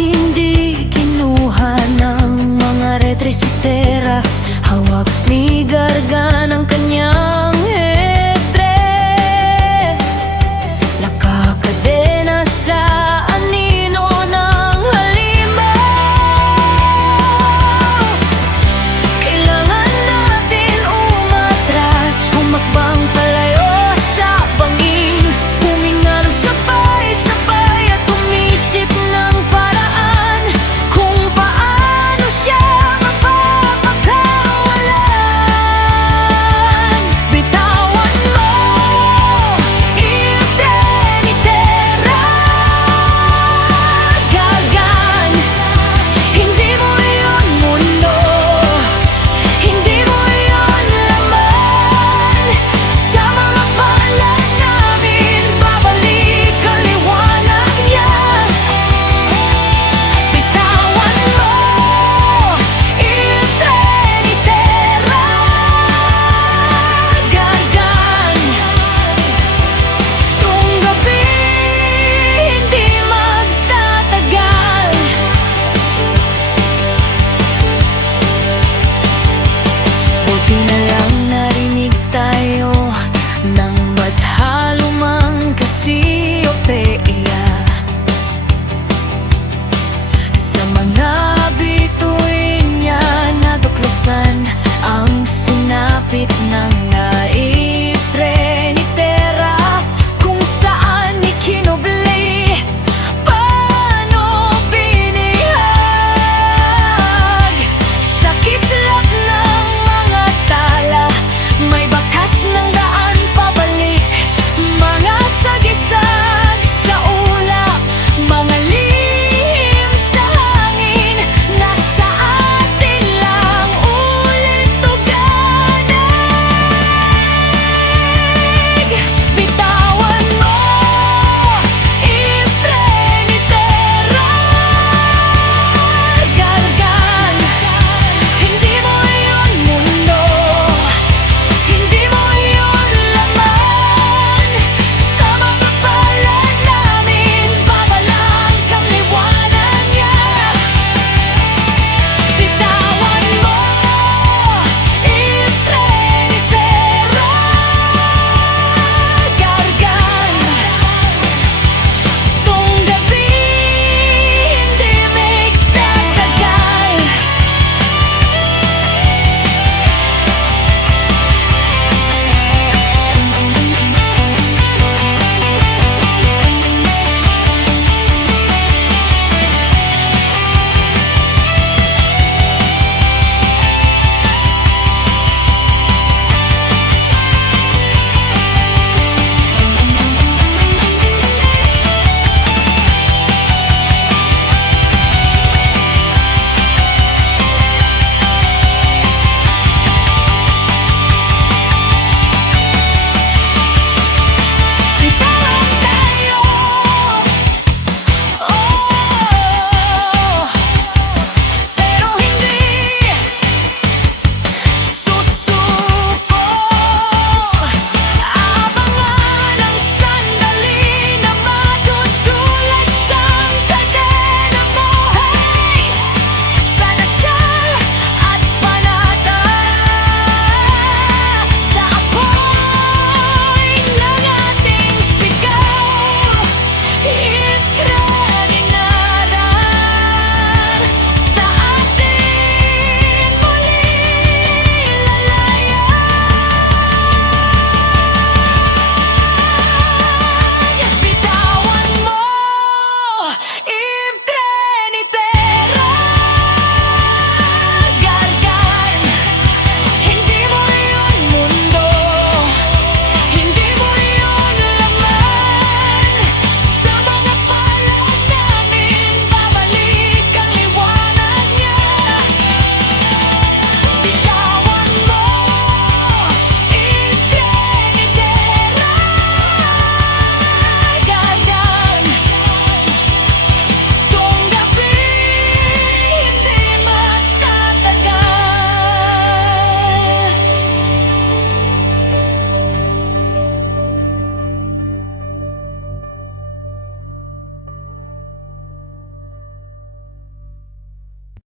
Hindi kinuha ng mga retresitera, hawak ni Garga ng kanyang hetre. Nakakadena sa anino ng halimaw. Kailangan natin umatras, humakbang palayo sa bangin, huminga ng sabay-sabay at umisip ng paraan kung paano siya mapapakawalan. Bitawan mo il trinitera, Gargan. Hindi mo yun mundo, hindi mo yun laman. Sa mga palad namin, babalik ang liwanag niya. Bitawan mo il trinitera, Gargan. Itong gabi hindi magtatagal. Buti na lang narinig tayo ng ba't lumang Cassiopeia. Sa mga bituin niya natuklasan ang sinapit ng